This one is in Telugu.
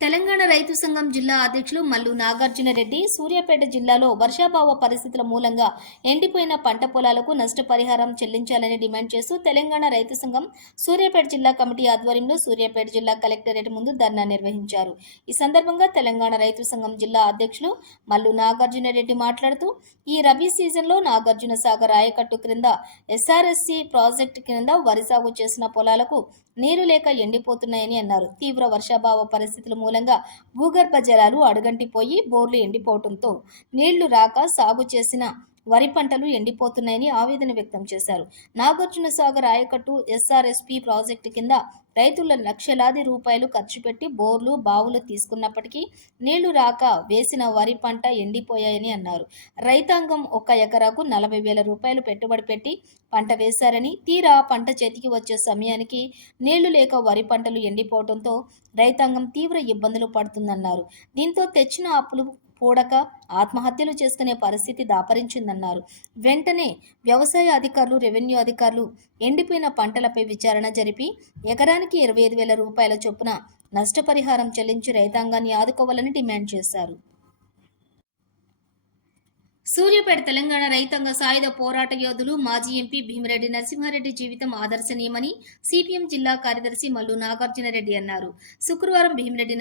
తెలంగాణ రైతు సంఘం జిల్లా అధ్యక్షులు మల్లు నాగార్జునరెడ్డి సూర్యాపేట జిల్లాలో వర్షాభావ పరిస్థితుల మూలంగా ఎండిపోయిన పంట పొలాలకు నష్టపరిహారం చెల్లించాలని డిమాండ్ చేస్తూ తెలంగాణ రైతు సంఘం సూర్యాపేట జిల్లా కమిటీ ఆధ్వర్యంలో సూర్యాపేట జిల్లా కలెక్టరేట్ ముందు ధర్నా నిర్వహించారు. ఈ సందర్భంగా తెలంగాణ రైతు సంఘం జిల్లా అధ్యక్షులు మల్లు నాగార్జునరెడ్డి మాట్లాడుతూ ఈ రబీ సీజన్లో నాగార్జున సాగర్ ఆయకట్టు క్రింద ఎస్ఆర్ఎస్సి ప్రాజెక్టు క్రింద వరి సాగు చేసిన పొలాలకు నీరు లేక ఎండిపోతున్నాయని అన్నారు. తీవ్ర వర్షాభావ పరిస్థితుల మూలంగా భూగర్భ జలాలు అడుగంటిపోయి బోర్లు ఎండిపోవడంతో నీళ్ళు రాక సాగు చేసిన వరి పంటలు ఎండిపోతున్నాయని ఆవేదన వ్యక్తం చేశారు. నాగార్జున సాగర్ ఆయకట్టు ఎస్ఆర్ఎస్పి ప్రాజెక్టు కింద రైతుల లక్షలాది రూపాయలు ఖర్చు పెట్టి బోర్లు బావులు తీసుకున్నప్పటికీ నీళ్ళు రాక వేసిన వరి పంట ఎండిపోయాయని అన్నారు. రైతాంగం ఒక ఎకరాకు నలభై వేల రూపాయలు పెట్టుబడి పెట్టి పంట వేశారని తీరా పంట చేతికి వచ్చే సమయానికి నీళ్ళు లేక వరి పంటలు ఎండిపోవడంతో రైతాంగం తీవ్ర ఇబ్బందులు పడుతుందన్నారు. దీంతో తెచ్చిన అప్పులు పూడక ఆత్మహత్యలు చేసుకునే పరిస్థితి దాపరించిందన్నారు. వెంటనే వ్యవసాయ అధికారులు రెవెన్యూ అధికారులు ఎండిపోయిన పంటలపై విచారణ జరిపి ఎకరానికి ఇరవై ఐదు వేల రూపాయల చొప్పున నష్టపరిహారం చెల్లించి రైతాంగాన్ని ఆదుకోవాలని డిమాండ్ చేశారు. సూర్యాపేట తెలంగాణ రైతాంగ సాయుధ పోరాట యోధులు మాజీ ఎంపీ భీమిరెడ్డి నరసింహారెడ్డి జీవితం ఆదర్శనీయమని సిపిఎం జిల్లా కార్యదర్శి మల్లు నాగార్జున రెడ్డి అన్నారు. శుక్రవారం భీమిరెడ్డి